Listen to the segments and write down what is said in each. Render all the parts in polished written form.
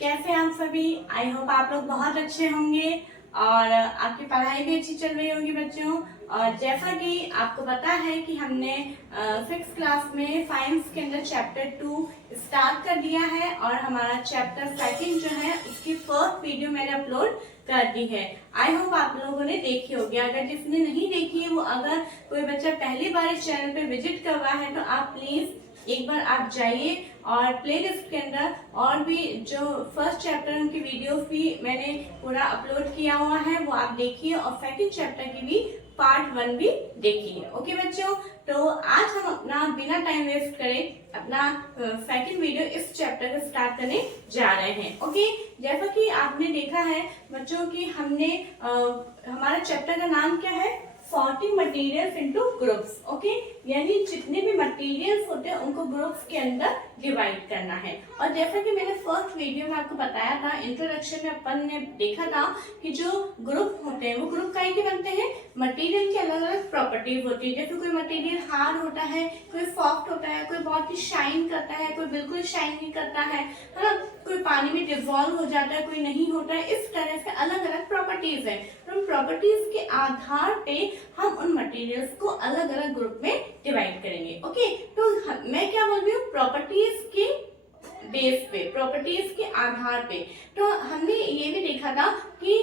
कैसे हैं आप सभी। आई होप आप लोग बहुत अच्छे होंगे और आपकी पढ़ाई भी अच्छी चल रही होगी बच्चों। और जैसा कि आपको पता है कि हमने 6th क्लास में साइंस के अंदर चैप्टर 2 स्टार्ट कर दिया है और हमारा चैप्टर 2 जो है उसकी फर्स्ट वीडियो मैंने अपलोड कर दी है। आई होप आप लोगों ने देखी होगी। अगर जिसने नहीं देखी है वो, अगर कोई बच्चा पहली बार इस चैनल पे विजिट कर रहा है तो आप प्लीज एक बार आप जाइए और प्लेलिस्ट के अंदर और भी जो फर्स्ट चैप्टर उनकी वीडियोस भी मैंने पूरा अपलोड किया हुआ है वो आप देखिए और सेकंड चैप्टर की भी पार्ट 1 भी देखिए। ओके बच्चों, तो आज हम अपना बिना टाइम वेस्ट करे अपना सेकंड वीडियो इस चैप्टर को स्टार्ट करने जा रहे हैं। ओके, जैसा कि आपने देखा है बच्चों कि हमने हमारा चैप्टर का नाम क्या है, sorting materials into groups. Okay, यानी जितने भी मटेरियल्स होते हैं उनको ग्रुप्स के अंदर डिवाइड करना है। और जैसा कि मैंने फर्स्ट वीडियो में आपको बताया था, इंट्रोडक्शन में अपन ने देखा था कि जो ग्रुप होते हैं वो ग्रुप काहे के बनते हैं, मटेरियल की अलग अलग प्रॉपर्टीज होती है। जैसे कोई मटेरियल हार्ड होता है, कोई सॉफ्ट होता है, कोई बहुत ही शाइन करता है, कोई बिल्कुल शाइन नहीं करता है ना, कोई पानी में डिसॉल्व हो जाता है, कोई नहीं होता है। इस तरह से अलग अलग प्रॉपर्टीज है। तो उन प्रॉपर्टीज के आधार पे हम उन मटेरियल्स को अलग अलग ग्रुप में डिवाइड करेंगे। ओके, तो मैं क्या बोल रही हूँ, प्रॉपर्टीज के बेस पे, प्रॉपर्टीज के आधार पे। तो हमने ये भी देखा था कि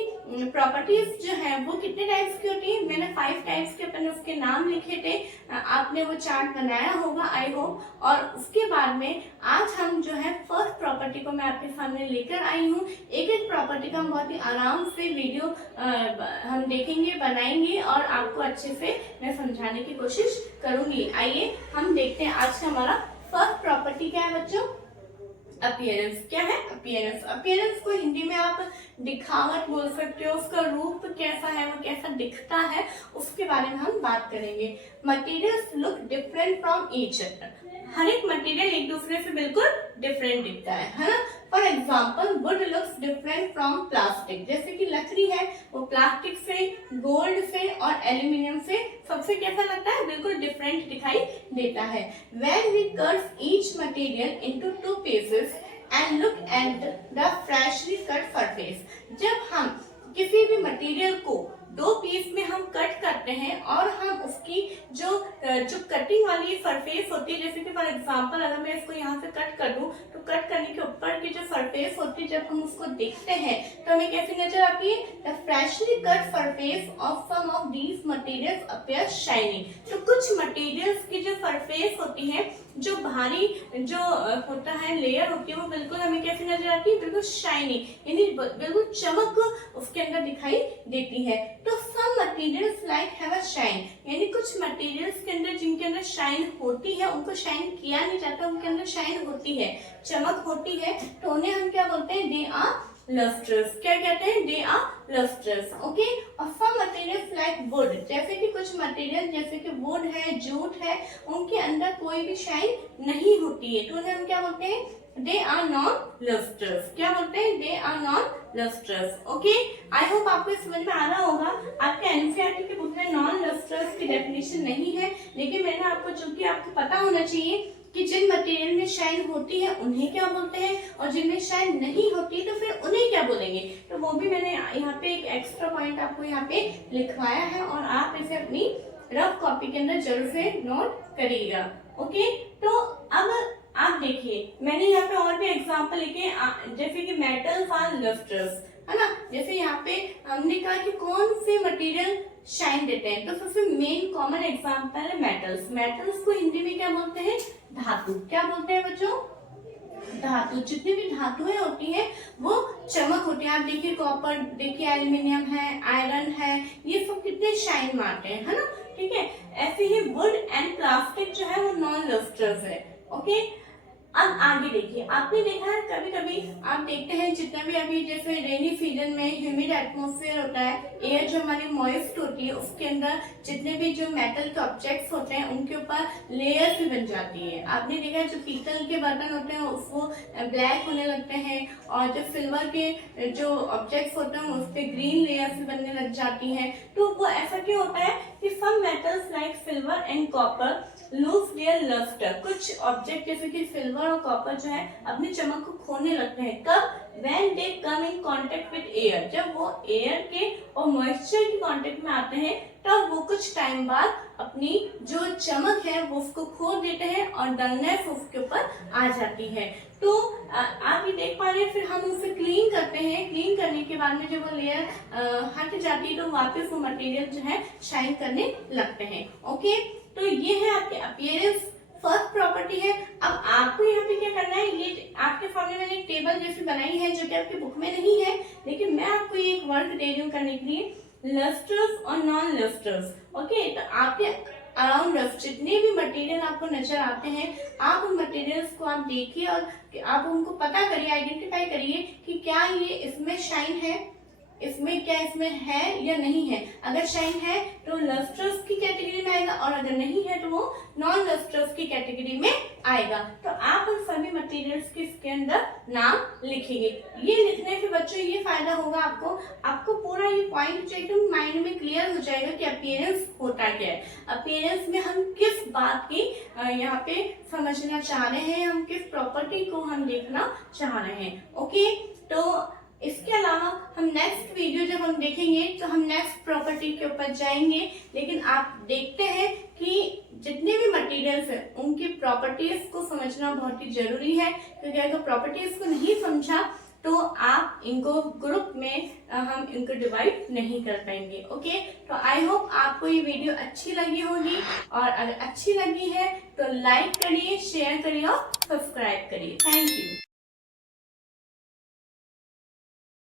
प्रॉपर्टीज जो है वो कितने टाइप्स की होती है। मैंने 5 टाइप्स के अपने उसके नाम लिखे थे, आपने वो चार्ट बनाया होगा आई होप। और उसके बाद में आज हम जो है फर्स्ट प्रॉपर्टी को मैं आपके सामने लेकर आई हूँ। एक एक प्रॉपर्टी का हम बहुत ही आराम से वीडियो हम देखेंगे, बनाएंगे और आपको अच्छे से मैं समझाने की कोशिश करूंगी। आइए हम देखते हैं आज का हमारा फर्स्ट प्रॉपर्टी क्या है बच्चों, अपीयरेंस। क्या है अपीयरेंस? अपीयरेंस को हिंदी में आप दिखावट बोल सकते हो। उसका रूप कैसा है, वो कैसा दिखता है, उसके बारे में हम बात करेंगे। Materials look different from each other. हर एक मटेरियल एक दूसरे से बिल्कुल डिफरेंट दिखता है ना। For example, would looks different from plastic. जैसे कि लकड़ी है वो प्लास्टिक से, गोल्ड से और एल्यूमिनियम से सबसे कैसा लगता है, बिल्कुल डिफरेंट दिखाई देता है। When we cut each material into 2 pieces and look at the freshly cut surface, जब हम किसी भी मटेरियल को 2 पीस में हम कट करते हैं और हम उसकी जो कटिंग वाली सरफेस होती है, जैसे कि फॉर एग्जांपल अगर मैं इसको यहाँ से कट कर दूं तो कट करने के ऊपर की जो सरफेस होती है जब हम उसको देखते हैं तो हमें कैसी नजर आती है, the freshly cut surface of some of these materials appear shining. तो कुछ मटेरियल्स की जो सरफेस होती है, जो भारी जो होता है लेयर होती है, वो बिल्कुल हमें कैसी नजर आती है, बिल्कुल शाइनी, यानी बिल्कुल चमक उसके अंदर दिखाई देती है। तो some materials like have a shine, यानी कुछ मटेरियल्स के अंदर जिनके अंदर शाइन होती है उनको शाइन किया नहीं जाता, उनके अंदर शाइन होती है, चमक होती है, तो उन्हें हम क्या बोलते हैं, दे आर लस्ट्रस। क्या कहते हैं, दे आर लस्ट्रस। ओके, और सम मटेरियल्स लाइक वुड, जैसे कि कुछ मटेरियल जैसे कि वुड है, जूट है, उनके अंदर कोई भी शाइन नहीं होती है, तो उन्हें हम क्या बोलते हैं, दे आर नॉन लस्ट्रस। क्या बोलते हैं, they are non lustrous. Okay, I hope आपको समझ में आ रहा होगा। आपके एनसीईआरटी के बुक में नॉन लस्ट्रस की डेफिनेशन नहीं है, लेकिन मैंने आपको, चूंकि आपको पता होना चाहिए कि जिन मटेरियल में शाइन होती है उन्हें क्या बोलते हैं और जिनमें शाइन नहीं होती तो फिर उन्हें क्या बोलेंगे, तो वो भी मैंने यहाँ पे एक एक्स्ट्रा पॉइंट आपको यहाँ पे लिखवाया है और आप इसे अपनी रफ कॉपी के अंदर जरूर से नोट करिएगा। ओके, तो अब आप देखिए मैंने यहाँ पे और भी एग्जाम्पल लिखे, जैसे कि मेटल्स आर लस्ट्रस, है ना। जैसे यहाँ पे हमने कहा कि कौन से मटेरियल शाइन देते हैं, तो सबसे मेन कॉमन एग्जांपल है मेटल्स। मेटल्स को हिंदी में क्या बोलते हैं, धातु। क्या बोलते हैं बच्चों, धातु। जितनी भी धातुएं होती हैं वो चमक होती है। आप देखिए कॉपर, देखिए एल्यूमिनियम है, आयरन है, ये सब कितने शाइन मारते हैं, है ना। ठीक है, ऐसे ही वुड एंड प्लास्टिक जो है वो नॉन लस्ट्रस है। ओके, अब आगे देखिए, आपने देखा है कभी कभी आप देखते हैं जितना भी अभी जैसे रेनी सीजन में ह्यूमिड एटमॉस्फेयर होता है, एयर जो हमारी मॉइस्ट होती है उसके अंदर जितने भी जो मेटल के ऑब्जेक्ट्स होते हैं उनके ऊपर लेयर्स भी बन जाती है। आपने देखा है जो पीतल के बर्तन होते हैं वो ब्लैक होने लगते हैं और जो सिल्वर के जो ऑब्जेक्ट्स होते हैं उस पर ग्रीन लेयर्स भी बनने लग जाती हैं। तो वो ऐसा क्यों होता है कि some metals like silver and copper lose their luster. कुछ ऑब्जेक्ट जैसे कि सिल्वर और कॉपर जो है अपनी चमक को खोने लगते हैं। कब? When they come in contact with air, जब वो एयर के और मॉइस्चर के कांटेक्ट में आते हैं तब वो कुछ टाइम बाद अपनी जो चमक है वो उसको खो देते हैं और डलनेस उसके ऊपर आ जाती है। तो आप ये देख पा रहे हैं, फिर हम उसे क्लीन करते हैं। क्लीन करने के बाद में जब वो लेयर हट जाती है तो वापस वो मटेरियल जो है शाइन करने लगते हैं। ओके, तो ये है आपके अपीयरेंस फर्स्ट प्रॉपर्टी है। अब आपको यहाँ पे क्या करना है, ये आपके सामने मैंने एक टेबल जैसी बनाई है जो कि आपकी बुक में नहीं है, लेकिन मैं आपको ये एक वर्क दे रही हूँ करने के लिए, लस्टर्स और नॉन लस्टर्स। ओके, तो आपके अराउंड जितने भी मटेरियल आपको नजर आते हैं, आप उन मटेरियल्स को आप देखिए और आप उनको पता करिए, आइडेंटिफाई करिए कि क्या ये इसमें शाइन है, इसमें है या नहीं है। अगर शाइन है तो लस्टर्स की कैटेगरी में आएगा और अगर नहीं है तो वो नॉन लस्टर्स की कैटेगरी में आएगा। तो आप उन सभी मटेरियल्स के इसके अंदर नाम लिखेंगे। ये लिखने से बच्चों ये फायदा होगा आपको पूरा ये पॉइंट जो एकदम माइंड में क्लियर हो जाएगा कि अपीयरेंस होता क्या है, अपीयरेंस में हम किस बात की यहाँ पे समझना चाह रहे हैं, हम किस प्रॉपर्टी को हम देखना चाह रहे हैं। ओके, तो इसके अलावा हम नेक्स्ट वीडियो जब हम देखेंगे तो हम नेक्स्ट प्रॉपर्टी के ऊपर जाएंगे, लेकिन आप देखते हैं कि जितने भी मटेरियल्स हैं उनकी प्रॉपर्टीज को समझना बहुत ही जरूरी है, क्योंकि अगर प्रॉपर्टीज को नहीं समझा तो आप इनको ग्रुप में हम इनको डिवाइड नहीं कर पाएंगे। ओके, तो आई होप आपको ये वीडियो अच्छी लगी होगी, और अगर अच्छी लगी है तो लाइक करिए, शेयर करिए और सब्सक्राइब करिए। Thank you.